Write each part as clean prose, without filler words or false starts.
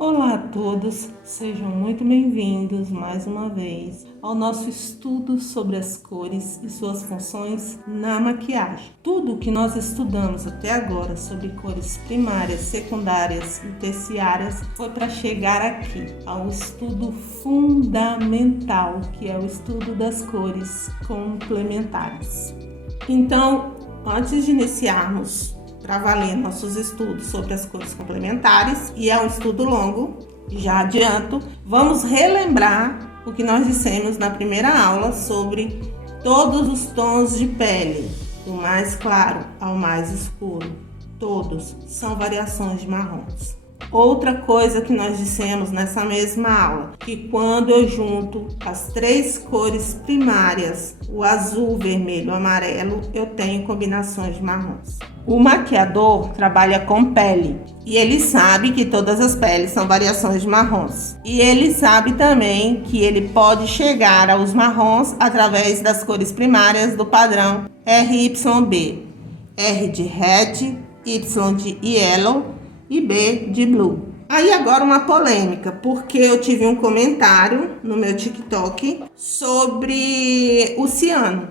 Olá a todos, sejam muito bem-vindos mais uma vez ao nosso estudo sobre as cores e suas funções na maquiagem. Tudo o que nós estudamos até agora sobre cores primárias, secundárias e terciárias foi para chegar aqui ao estudo fundamental, que é o estudo das cores complementares. Então, antes de iniciarmos para valer nossos estudos sobre as cores complementares, e é um estudo longo, já adianto, vamos relembrar o que nós dissemos na primeira aula sobre todos os tons de pele, do mais claro ao mais escuro. Todos são variações de marrons. Outra coisa que nós dissemos nessa mesma aula, que quando eu junto as três cores primárias, o azul, vermelho e amarelo, eu tenho combinações de marrons. O maquiador trabalha com pele e ele sabe que todas as peles são variações de marrons. E ele sabe também que ele pode chegar aos marrons através das cores primárias do padrão RYB. R de red, Y de yellow e B de blue. Aí agora uma polêmica, porque eu tive um comentário no meu TikTok sobre o ciano.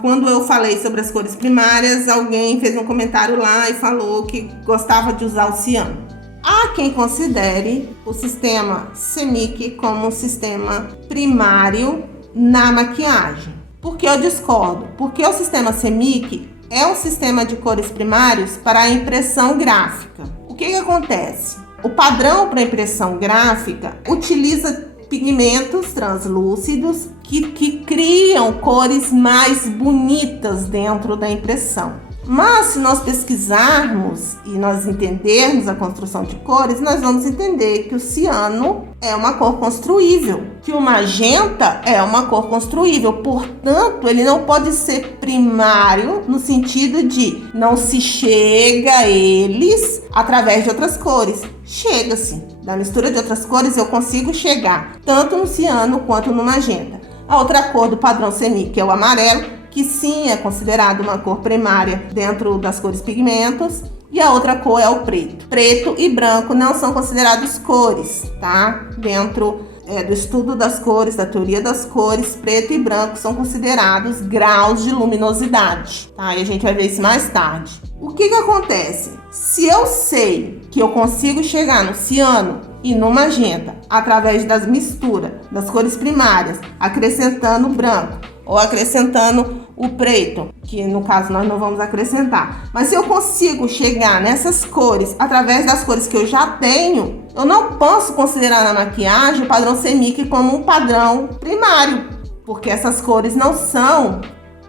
Quando eu falei sobre as cores primárias, alguém fez um comentário lá e falou que gostava de usar o ciano. Há quem considere o sistema CMYK como um sistema primário na maquiagem. Por que eu discordo? Porque o sistema CMYK é um sistema de cores primários para a impressão gráfica. O que acontece? O padrão para impressão gráfica utiliza pigmentos translúcidos que criam cores mais bonitas dentro da impressão. Mas se nós pesquisarmos e nós entendermos a construção de cores, nós vamos entender que o ciano é uma cor construível, que o magenta é uma cor construível, portanto, ele não pode ser primário no sentido de não se chega a eles através de outras cores. Chega-se. Da mistura de outras cores eu consigo chegar tanto no ciano quanto no magenta. A outra cor do padrão CMYK é o amarelo, que sim é considerado uma cor primária dentro das cores pigmentos, e a outra cor é o preto. Preto e branco não são considerados cores, tá? Dentro do estudo das cores, da teoria das cores, preto e branco são considerados graus de luminosidade, tá? E a gente vai ver isso mais tarde. O que acontece? Se eu sei que eu consigo chegar no ciano e no magenta através das misturas das cores primárias, acrescentando branco ou acrescentando o preto, que no caso nós não vamos acrescentar. Mas se eu consigo chegar nessas cores através das cores que eu já tenho, eu não posso considerar na maquiagem o padrão CMYK como um padrão primário, porque essas cores não são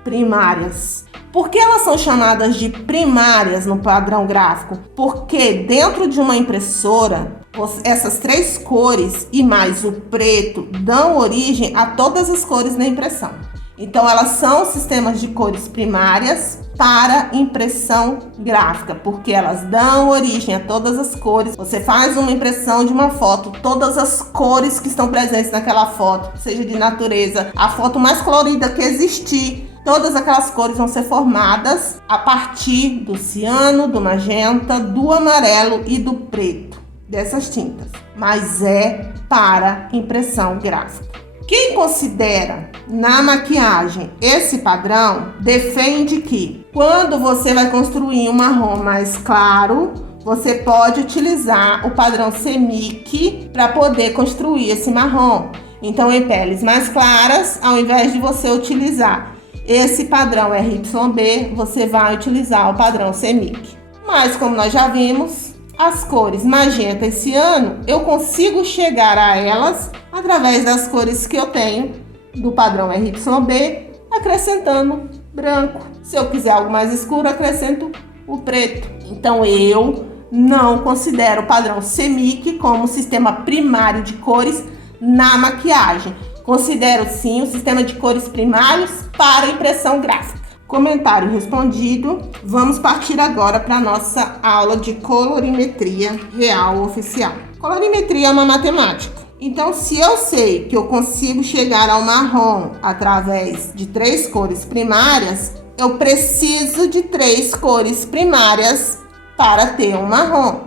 primárias. Por que elas são chamadas de primárias no padrão gráfico? Porque dentro de uma impressora, essas três cores e mais o preto dão origem a todas as cores na impressão. Então, elas são sistemas de cores primárias para impressão gráfica, porque elas dão origem a todas as cores. Você faz uma impressão de uma foto, todas as cores que estão presentes naquela foto, seja de natureza, a foto mais colorida que existir, todas aquelas cores vão ser formadas a partir do ciano, do magenta, do amarelo e do preto, dessas tintas. Mas é para impressão gráfica. Quem considera na maquiagem esse padrão defende que quando você vai construir um marrom mais claro, você pode utilizar o padrão CMYK para poder construir esse marrom. Então, em peles mais claras, ao invés de você utilizar esse padrão RYB, você vai utilizar o padrão CMYK. Mas, como nós já vimos, as cores magenta e ciano, eu consigo chegar a elas através das cores que eu tenho do padrão RYB, acrescentando branco. Se eu quiser algo mais escuro, acrescento o preto. Então, eu não considero o padrão CMYK como sistema primário de cores na maquiagem. Considero, sim, o sistema de cores primários para impressão gráfica. Comentário respondido. Vamos partir agora para a nossa aula de colorimetria real oficial. Colorimetria é uma matemática. Então, se eu sei que eu consigo chegar ao marrom através de três cores primárias, eu preciso de três cores primárias para ter um marrom.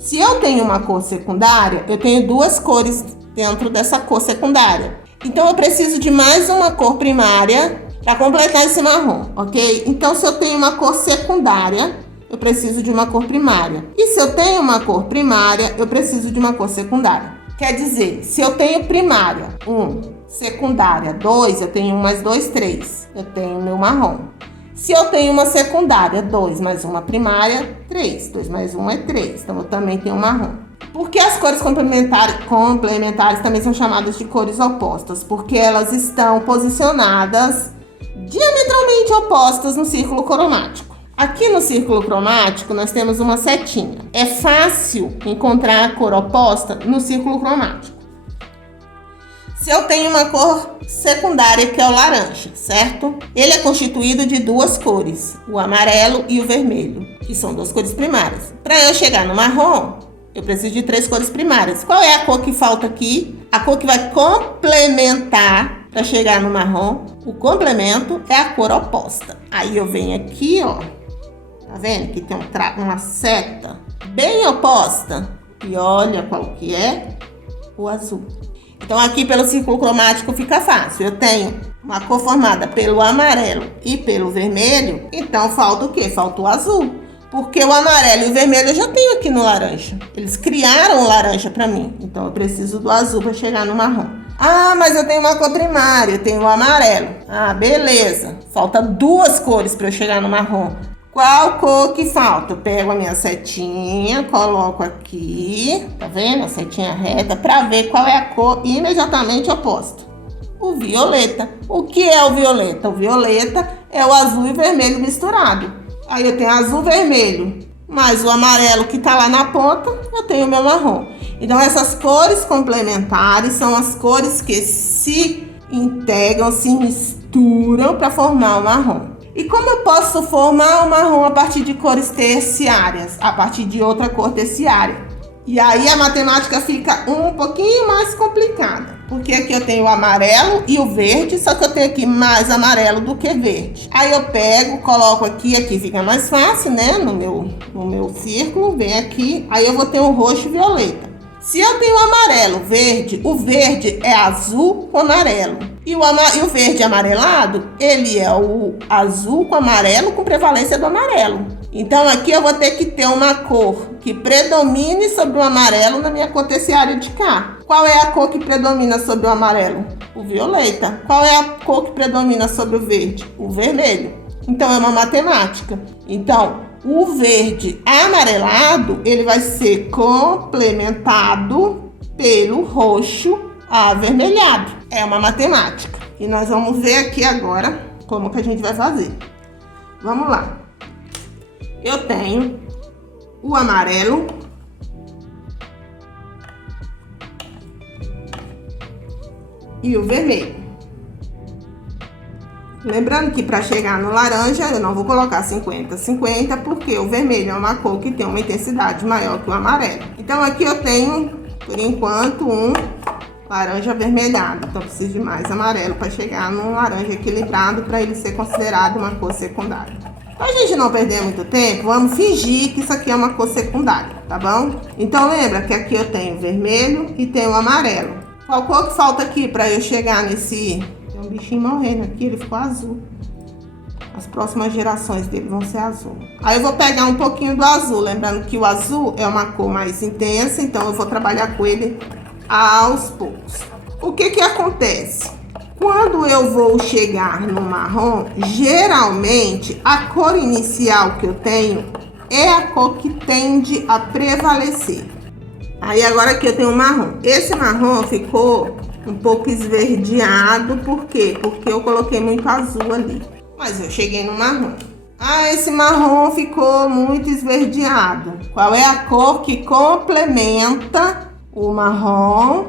Se eu tenho uma cor secundária, eu tenho duas cores dentro dessa cor secundária. Então, eu preciso de mais uma cor primária para completar esse marrom, ok? Então, se eu tenho uma cor secundária, eu preciso de uma cor primária. E se eu tenho uma cor primária, eu preciso de uma cor secundária. Quer dizer, se eu tenho primária 1, secundária 2, eu tenho 1 mais 2, 3. Eu tenho meu marrom. Se eu tenho uma secundária 2 mais uma primária, 3. 2 mais 1 é 3. Então, eu também tenho um marrom. Por que as cores complementares também são chamadas de cores opostas? Porque elas estão posicionadas diametralmente opostas no círculo cromático. Aqui no círculo cromático nós temos uma setinha. É fácil encontrar a cor oposta no círculo cromático. Se eu tenho uma cor secundária, que é o laranja, certo? Ele é constituído de duas cores, o amarelo e o vermelho, que são duas cores primárias. Para eu chegar no marrom, eu preciso de 3 cores primárias. Qual é a cor que falta aqui? A cor que vai complementar para chegar no marrom. O complemento é a cor oposta. Aí eu venho aqui, ó. Tá vendo que tem uma seta bem oposta? E olha qual que é? O azul. Então, aqui pelo círculo cromático fica fácil. Eu tenho uma cor formada pelo amarelo e pelo vermelho. Então, falta o quê? Falta o azul. Porque o amarelo e o vermelho eu já tenho aqui no laranja. Eles criaram o laranja para mim. Então, eu preciso do azul para chegar no marrom. Ah, mas eu tenho uma cor primária, eu tenho o amarelo. Ah, beleza. Falta 2 cores para eu chegar no marrom. Qual cor que falta? Eu pego a minha setinha, coloco aqui, tá vendo? A setinha reta, para ver qual é a cor imediatamente oposta. O violeta. O que é o violeta? O violeta é o azul e vermelho misturado. Aí eu tenho azul, vermelho, mais o amarelo que tá lá na ponta, eu tenho o meu marrom. Então, essas cores complementares são as cores que se integram, se misturam para formar o marrom. E como eu posso formar o marrom a partir de cores terciárias, a partir de outra cor terciária? E aí a matemática fica um pouquinho mais complicada, porque aqui eu tenho o amarelo e o verde, só que eu tenho aqui mais amarelo do que verde. Aí eu pego, coloco aqui fica mais fácil, né? No meu círculo, vem aqui, aí eu vou ter um roxo e violeta. Se eu tenho amarelo, verde, o verde é azul com amarelo. E o verde amarelado, ele é o azul com amarelo com prevalência do amarelo. Então, aqui eu vou ter que ter uma cor que predomine sobre o amarelo na minha cor terciária de cá. Qual é a cor que predomina sobre o amarelo? O violeta. Qual é a cor que predomina sobre o verde? O vermelho. Então, é uma matemática. Então, o verde amarelado, ele vai ser complementado pelo roxo avermelhado. É uma matemática. E nós vamos ver aqui agora como que a gente vai fazer. Vamos lá. Eu tenho o amarelo e o vermelho. Lembrando que para chegar no laranja eu não vou colocar 50-50, porque o vermelho é uma cor que tem uma intensidade maior que o amarelo. Então aqui eu tenho, por enquanto, um laranja avermelhado. Então preciso de mais amarelo para chegar num laranja equilibrado para ele ser considerado uma cor secundária. Para a gente não perder muito tempo, vamos fingir que isso aqui é uma cor secundária, tá bom? Então lembra que aqui eu tenho vermelho e tenho amarelo. Qual cor que falta aqui para eu chegar nesse... Tem um bichinho morrendo aqui, ele ficou azul. As próximas gerações dele vão ser azul. Aí eu vou pegar um pouquinho do azul, lembrando que o azul é uma cor mais intensa, então eu vou trabalhar com ele aos poucos. O que que acontece? Quando eu vou chegar no marrom, geralmente a cor inicial que eu tenho é a cor que tende a prevalecer. Aí agora aqui eu tenho o marrom. Esse marrom ficou um pouco esverdeado, por quê? Porque eu coloquei muito azul ali. Mas eu cheguei no marrom. Ah, esse marrom ficou muito esverdeado. Qual é a cor que complementa o marrom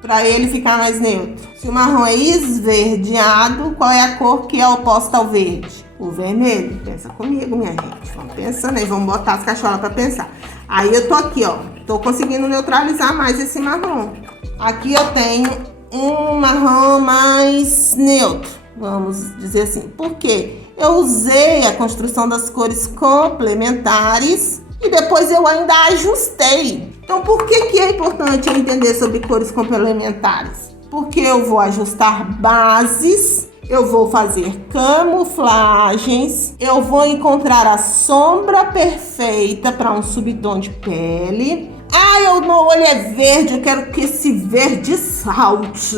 para ele ficar mais neutro? Se o marrom é esverdeado, qual é a cor que é oposta ao verde? O vermelho. Pensa comigo, minha gente. Vamos pensando aí, vamos botar as cacholas para pensar. Aí eu tô aqui, ó. Tô conseguindo neutralizar mais esse marrom. Aqui eu tenho um marrom mais neutro, vamos dizer assim. Por quê? Eu usei a construção das cores complementares e depois eu ainda ajustei. Então, por que é importante eu entender sobre cores complementares? Porque eu vou ajustar bases, eu vou fazer camuflagens, eu vou encontrar a sombra perfeita para um subtom de pele. Meu olho é verde, eu quero que esse verde salte.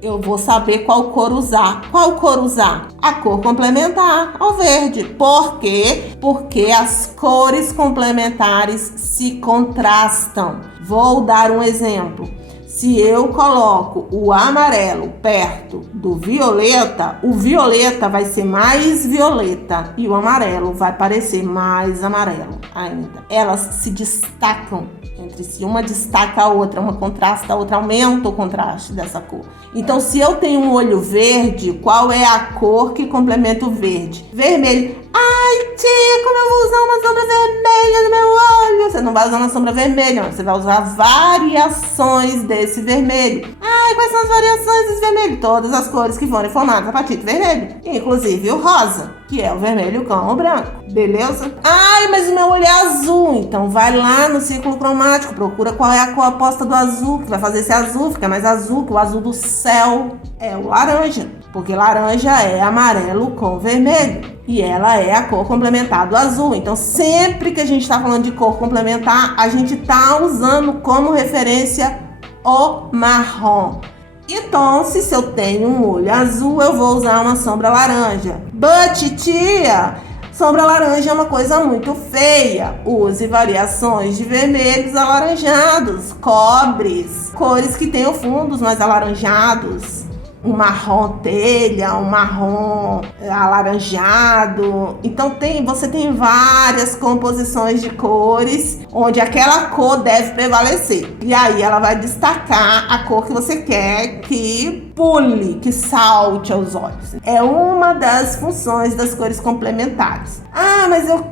Eu vou saber qual cor usar. Qual cor usar? A cor complementar ao verde. Por quê? Porque as cores complementares se contrastam. Vou dar um exemplo. Se eu coloco o amarelo perto do violeta, o violeta vai ser mais violeta e o amarelo vai parecer mais amarelo ainda. Elas se destacam entre si, uma destaca a outra, uma contrasta a outra, aumenta o contraste dessa cor. Então, se eu tenho um olho verde, qual é a cor que complementa o verde? Vermelho. Ai, tia, como eu vou usar uma sombra vermelha no meu olho? Você não vai usar uma sombra vermelha, você vai usar variações desse vermelho. Ai, quais são as variações desse vermelho? Todas as cores que forem formadas a partir do vermelho, inclusive o rosa, que é o vermelho com o branco, beleza? Ai, mas o meu olho é azul, então vai lá no círculo cromático, procura qual é a cor oposta do azul, que vai fazer esse azul ficar mais azul, que o azul do céu é o laranja, porque laranja é amarelo com vermelho. E ela é a cor complementar do azul. Então, sempre que a gente está falando de cor complementar, a gente está usando como referência o marrom. Então, se eu tenho um olho azul, eu vou usar uma sombra laranja. But, tia, sombra laranja é uma coisa muito feia. Use variações de vermelhos alaranjados, cobres, cores que tenham fundos mais alaranjados. Um marrom telha, um marrom alaranjado. Então você tem várias composições de cores onde aquela cor deve prevalecer. E aí ela vai destacar a cor que você quer que pule, que salte aos olhos. É uma das funções das cores complementares. Mas eu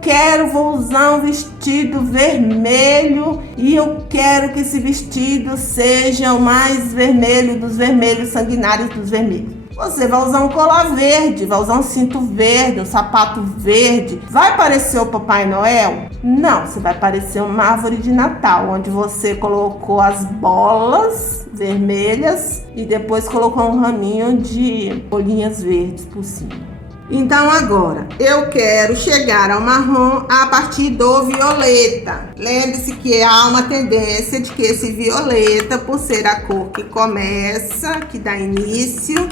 vou usar um vestido vermelho e eu quero que esse vestido seja o mais vermelho dos vermelhos sanguinários dos vermelhos. Você vai usar um colar verde, vai usar um cinto verde, um sapato verde. Vai parecer o Papai Noel? Não, você vai parecer uma árvore de Natal, onde você colocou as bolas vermelhas e depois colocou um raminho de bolinhas verdes por cima. Então agora, eu quero chegar ao marrom a partir do violeta. Lembre-se que há uma tendência de que esse violeta, por ser a cor que começa, que dá início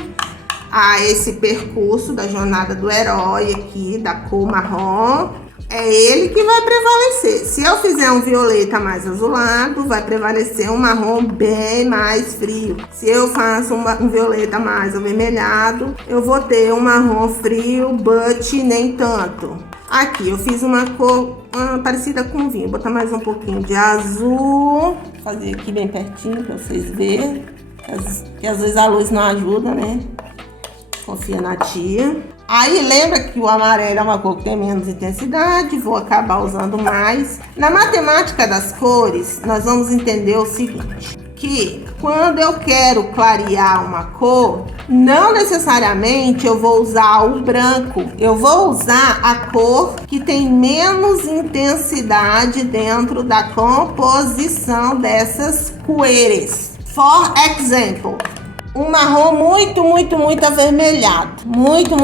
a esse percurso da jornada do herói aqui, da cor marrom, é ele que vai prevalecer. Se eu fizer um violeta mais azulado, vai prevalecer um marrom bem mais frio. Se eu faço um violeta mais avermelhado, eu vou ter um marrom frio, but nem tanto. Aqui eu fiz uma cor parecida com vinho. Vou botar mais um pouquinho de azul. Vou fazer aqui bem pertinho para vocês verem. Que às vezes a luz não ajuda, né? Confia na tia. Aí lembra que o amarelo é uma cor que tem menos intensidade, vou acabar usando mais. Na matemática das cores, nós vamos entender o seguinte, que quando eu quero clarear uma cor, não necessariamente eu vou usar o branco, eu vou usar a cor que tem menos intensidade dentro da composição dessas cores. For example, um marrom muito avermelhado. Muito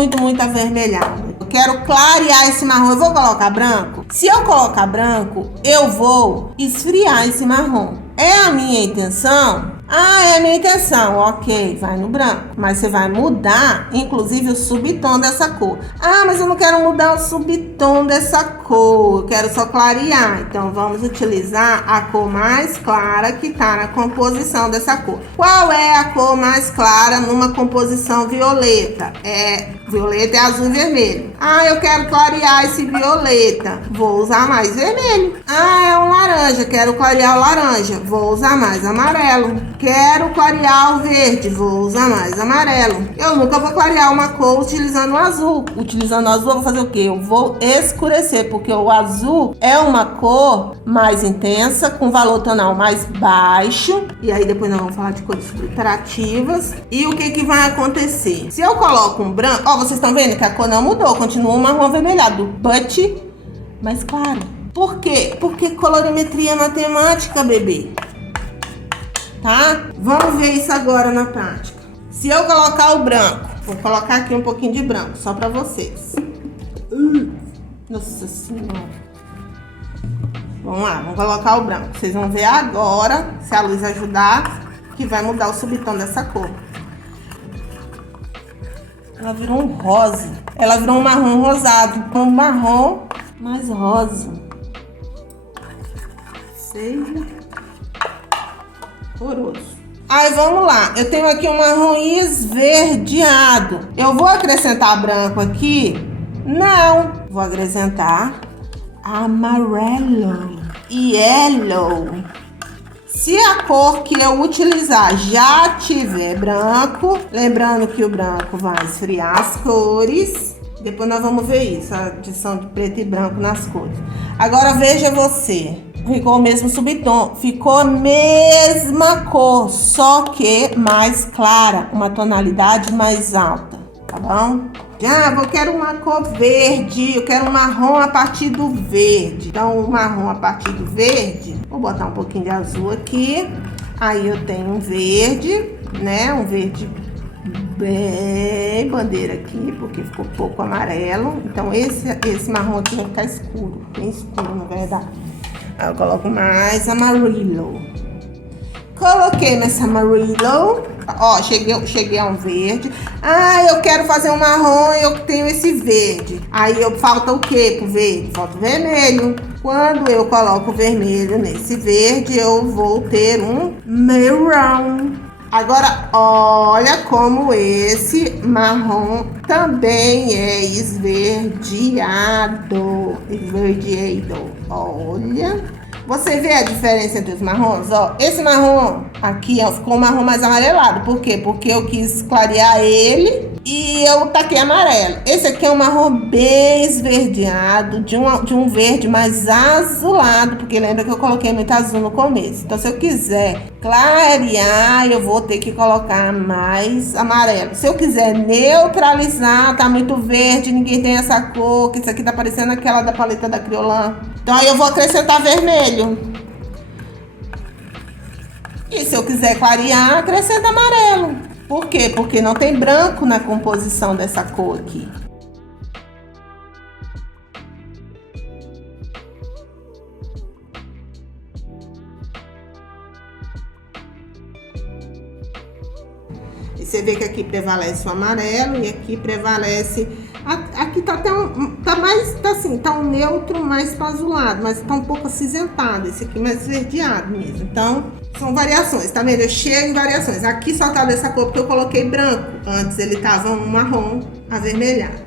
avermelhado. Eu quero clarear esse marrom. Eu vou colocar branco? Se eu colocar branco, eu vou esfriar esse marrom. É a minha intenção? É a minha intenção. Ok, vai no branco. Mas você vai mudar, inclusive, o subtom dessa cor. Mas eu não quero mudar o subtom dessa cor. Eu quero só clarear. Então, vamos utilizar a cor mais clara que está na composição dessa cor. Qual é a cor mais clara numa composição violeta? Violeta é azul e vermelho. Eu quero clarear esse violeta. Vou usar mais vermelho. É um laranja. Quero clarear o laranja. Vou usar mais amarelo. Quero clarear o verde. Vou usar mais amarelo. Eu nunca vou clarear uma cor utilizando o azul. Utilizando o azul, eu vou fazer o quê? Eu vou escurecer, porque o azul é uma cor mais intensa, com valor tonal mais baixo. E aí depois nós vamos falar de cores subtrativas. E o que vai acontecer? Se eu coloco um branco... vocês estão vendo que a cor não mudou, continua um marrom avermelhado, but mais claro. Por quê? Porque colorimetria é matemática, bebê. Tá? Vamos ver isso agora na prática. Se eu colocar o branco, vou colocar aqui um pouquinho de branco, só pra vocês. Nossa Senhora. Vamos lá, vamos colocar o branco. Vocês vão ver agora, se a luz ajudar, que vai mudar o subtom dessa cor. Ela virou um rosa. Ela virou um marrom rosado. Um marrom mais rosa. Seja horroroso. Aí vamos lá. Eu tenho aqui um marrom esverdeado. Eu vou acrescentar branco aqui? Não. Vou acrescentar amarelo e yellow. Se a cor que eu utilizar já tiver branco, lembrando que o branco vai esfriar as cores. Depois nós vamos ver isso, a adição de preto e branco nas cores. Agora veja você. Ficou o mesmo subtom, ficou a mesma cor, só que mais clara, uma tonalidade mais alta, tá bom? Eu quero uma cor verde, eu quero um marrom a partir do verde. Então, o marrom a partir do verde, vou botar um pouquinho de azul aqui. Aí eu tenho um verde, né? Um verde bem bandeira aqui, porque ficou pouco amarelo. Então, esse marrom aqui vai ficar escuro, bem escuro, na verdade. Aí eu coloco mais amarelo. Coloquei nesse amarelo. Ó, cheguei a um verde. Eu quero fazer um marrom e eu tenho esse verde. Aí falta o que pro verde? Falta o vermelho. Quando eu coloco o vermelho nesse verde, eu vou ter um marrom. Agora, olha como esse marrom também é esverdeado. Olha. Você vê a diferença entre os marrons? Ó, esse marrom aqui, ó, ficou um marrom mais amarelado. Por quê? Porque eu quis clarear ele e eu taquei amarelo. Esse aqui é um marrom bem esverdeado, de um verde mais azulado, porque lembra que eu coloquei muito azul no começo. Então, se eu quiser clarear, eu vou ter que colocar mais amarelo. Se eu quiser neutralizar, tá muito verde, ninguém tem essa cor, que isso aqui tá parecendo aquela da paleta da Kryolan. Então, aí eu vou acrescentar vermelho. E se eu quiser clarear, acrescenta amarelo. Por quê? Porque não tem branco na composição dessa cor aqui. E você vê que aqui prevalece o amarelo e aqui prevalece... Aqui tá até tá um neutro mais pra azulado, mas tá um pouco acinzentado. Esse aqui mais esverdeado mesmo. Então, são variações, tá vendo? Eu chego em variações. Aqui só tá dessa cor porque eu coloquei branco. Antes ele tava um marrom avermelhado.